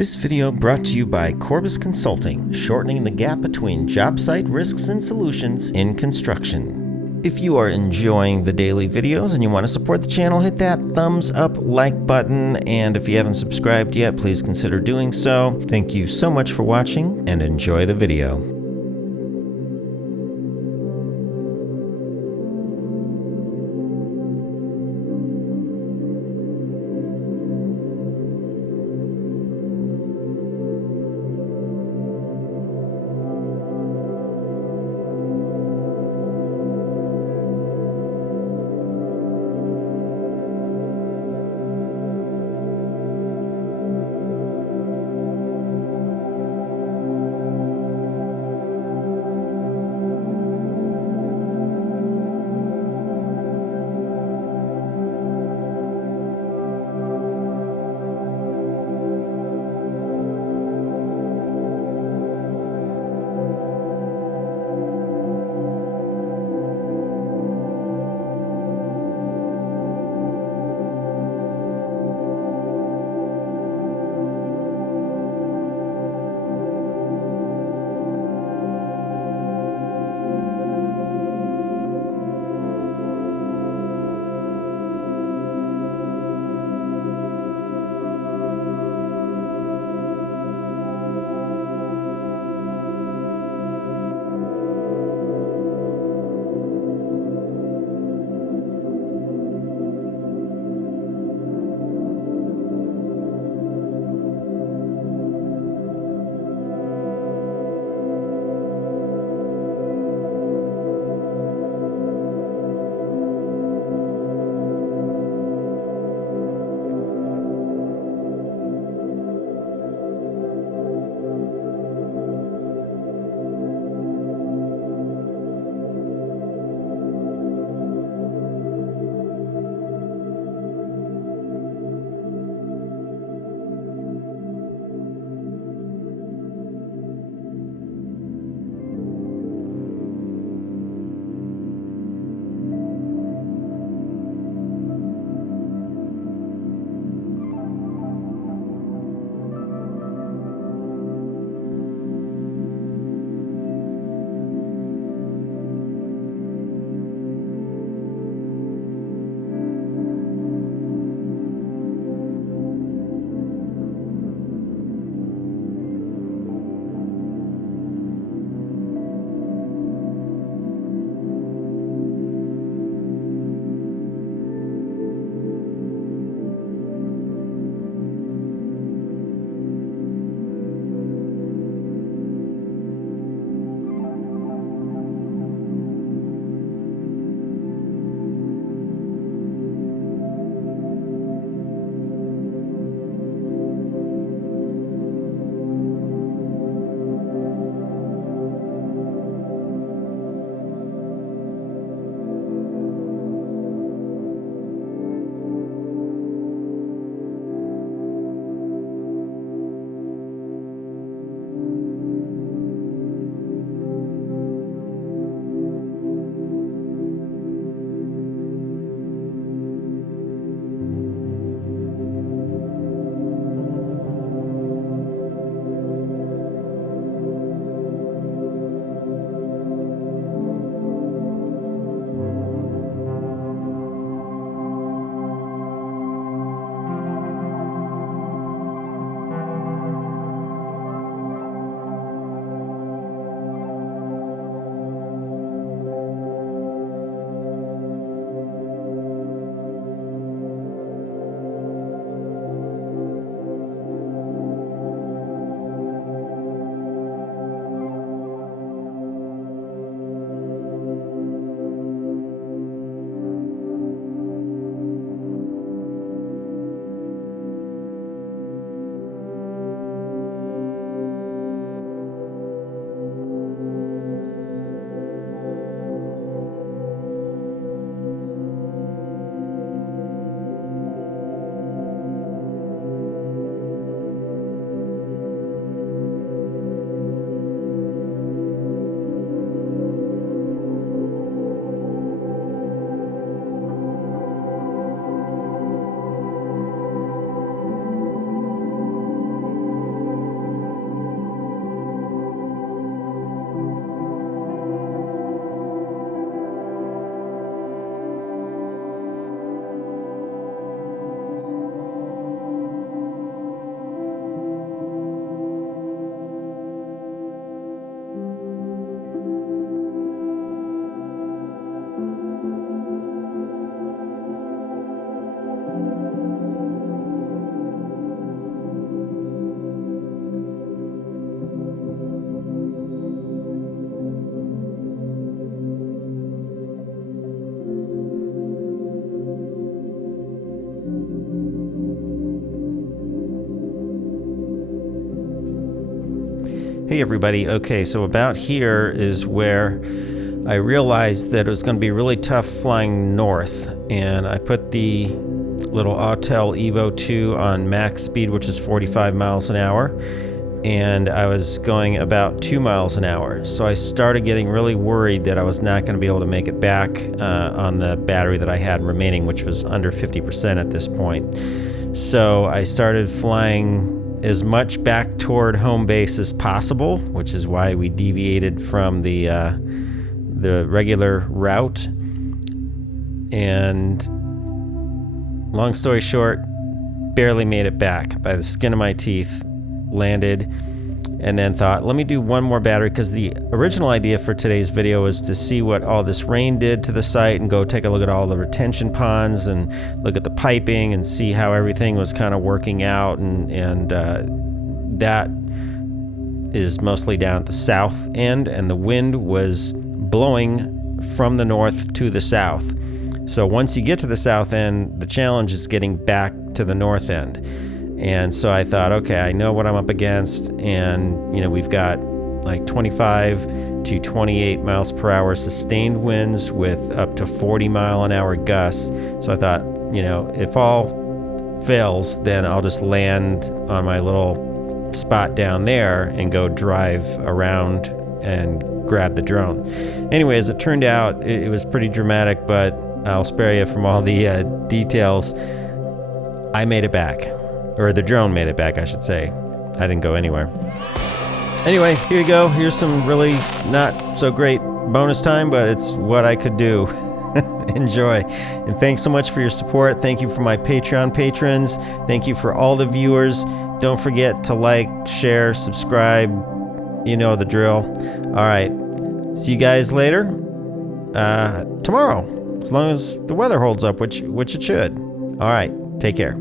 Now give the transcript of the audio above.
This video brought to you by Corbis Consulting, shortening the gap between job site risks and solutions in construction. If you are enjoying the daily videos and you want to support the channel, hit that thumbs up like button, and if you haven't subscribed yet, please consider doing so. Thank you so much for watching and enjoy the video. Hey everybody, okay, so about here is where I realized that it was going to be really tough flying north, and I put the little Autel Evo 2 on max speed, which is 45 miles an hour, and I was going about 2 miles an hour. So I started getting really worried that I was not going to be able to make it back on the battery that I had remaining, which was under 50% at this point. So I started flying as much back toward home base as possible, which is why we deviated from the regular route. And long story short, barely made it back by the skin of my teeth. Landed, and then thought, let me do one more battery, because the original idea for today's video was to see what all this rain did to the site and go take a look at all the retention ponds and look at the piping and see how everything was kind of working out, and that is mostly down at the south end, and the wind was blowing from the north to the south. So once you get to the south end, the challenge is getting back to the north end. And so I thought, okay, I know what I'm up against, and you know, we've got like 25 to 28 miles per hour sustained winds with up to 40 mile an hour gusts. So I thought, you know, if all fails, then I'll just land on my little spot down there and go drive around and grab the drone. Anyway, as it turned out, it was pretty dramatic, but I'll spare you from all the details. I made it back. Or the drone made it back, I should say. I didn't go anywhere. Anyway, here you go. Here's some really not so great bonus time, but it's what I could do. Enjoy. And thanks so much for your support. Thank you for my Patreon patrons. Thank you for all the viewers. Don't forget to like, share, subscribe. You know the drill. All right. See you guys later. Tomorrow, as long as the weather holds up, which it should. All right. Take care.